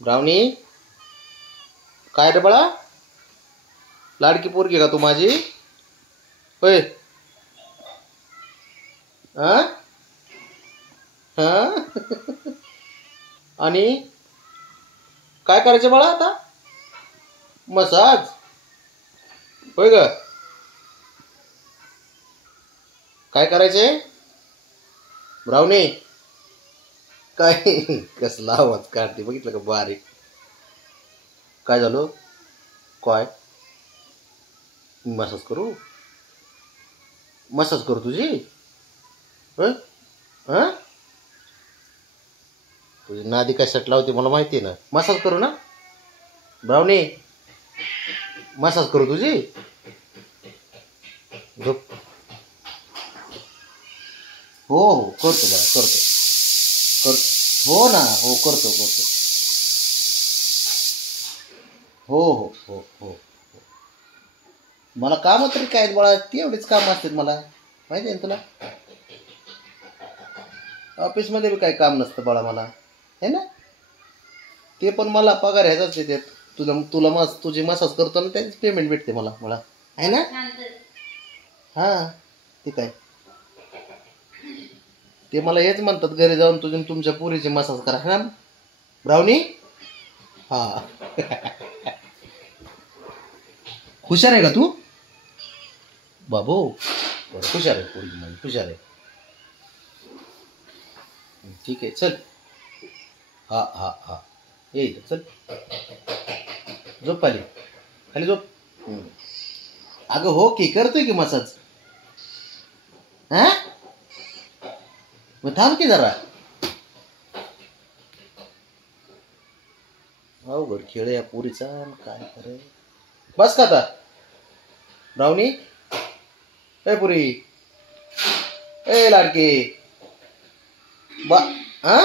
Brownie काय रे बाळा, लाडकी पोरगी का तू माझी? होय. हा हा आणि काय करायचं बाळा आता? मसाज होय ग? काय करायचंय ब्राउनी? काय कसला आवाज काढते बघितलं का बारीक? काय झालं? काय मसाज करू? मसाज करू तुझी? होय. हा तुझी नादी कशात लावते मला माहिती आहे ना. मसाज करू ना ब्राउनी? मसाज करू तुझी? झोप. हो हो करतो बाळा, करतो हो ना, हो करतो करतो. हो हो हो हो. मला काम तरी काय बाळा, ती एवढीच काम असतात मला, माहिती आहे ना तुला. ऑफिसमध्ये बी काही काम नसतं बाळा मला, है ना. ते पण मला पगार ह्याचाच येते. तुला तुझी मसाज करतो ना त्याच पेमेंट भेटते मला मला, आहे ना. हां ते काय, ते मला हेच म्हणतात घरी जाऊन तुमच्या पुरीची मसाज करा, है ना ब्राउनी. हा हुशार आहे का तू बाबू? हुशार आहे पोरगी माझी, हुशार आहे. ठीक आहे चल. हा हा हा ये इथं चल. झोप खाली, खाली झोप. अगं हो की, करतोय की मसाज. हा मग थांब की जरा. अवघड खेळ या पुरीचा, काय करे. बस का आता ब्राउनी? ए पुरी, ए लाडकी बा, हा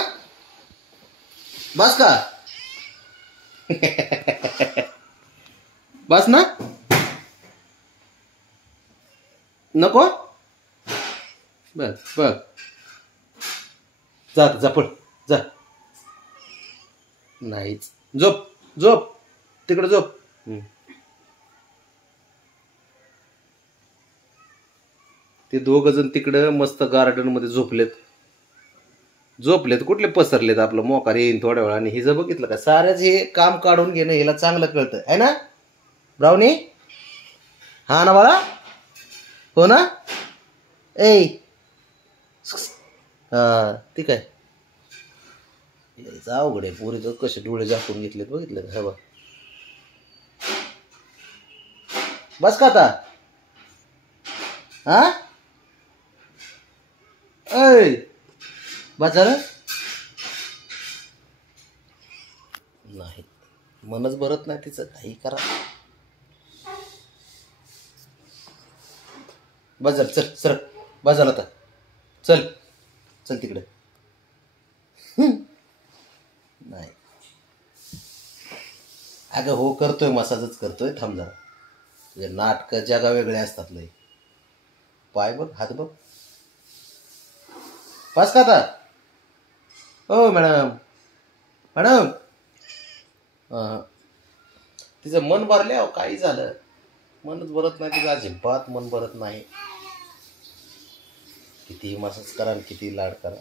बस का? बस ना, नको बस बस. जा जा पळ जा. नाहीच, झोप झोप तिकडे झोप. ते दोघ जण तिकडं मस्त गार्डन मध्ये झोपलेत. कुठले पसरलेत, आपलं मोकार येईन थोड्या वेळाने. हिचं बघितलं का, साऱ्याच हे काम काढून घेणं हिला चांगलं कळतं, आहे ना ब्राउनी. हा ना बाळा, हो ना. ए हा ठीक आहे. अवघड आहे पोरीचं, कसे डोळे झाकून घेतलेत बघितलं का. हवा बस का आता? हा ऐ बस झालं. नाही मनच भरत नाही तिचं, काही करा. बस झालं, चल सर. बस झालं आता, चल चल तिकडे. नाही अगं हो करतोय, मसाजच करतोय. थांब जरा, तुझे नाटक जगा वेगळे असतात लय. पाय बघ, हात बघ. बस का आता? हो मॅडम, मॅडम. तिचं मन भरले अहो, काही झालं मनच भरत नाही तिचं, अजिबात मन भरत नाही. किती मसाज करा, किती लाड करा.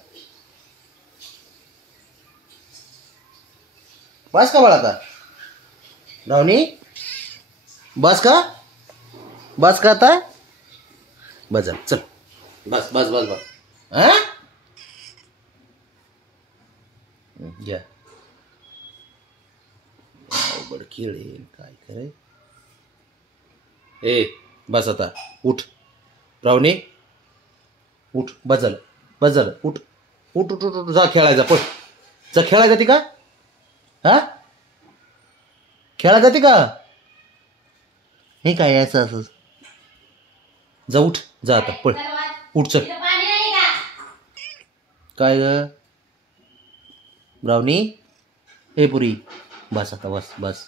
बस का बाळा आता ब्राउनी? बस का? बस का आता? बस झालं, चल. बस बस बस बस. हा घ्या. अवघड खेळ आहे, काय करे. ए बस आता, उठ ब्राउनी, उठ. बस झालं, बस झालं. उठ उठ उठ उठ, जा खेळायचा पळ. जा खेळायला जाते का? हा खेळायला जाते का? हे काय असं असं. जा उठ, जा आता पळ. उठ चल. काय ग ब्राउनी? ए पुरी बस आता, बस बस.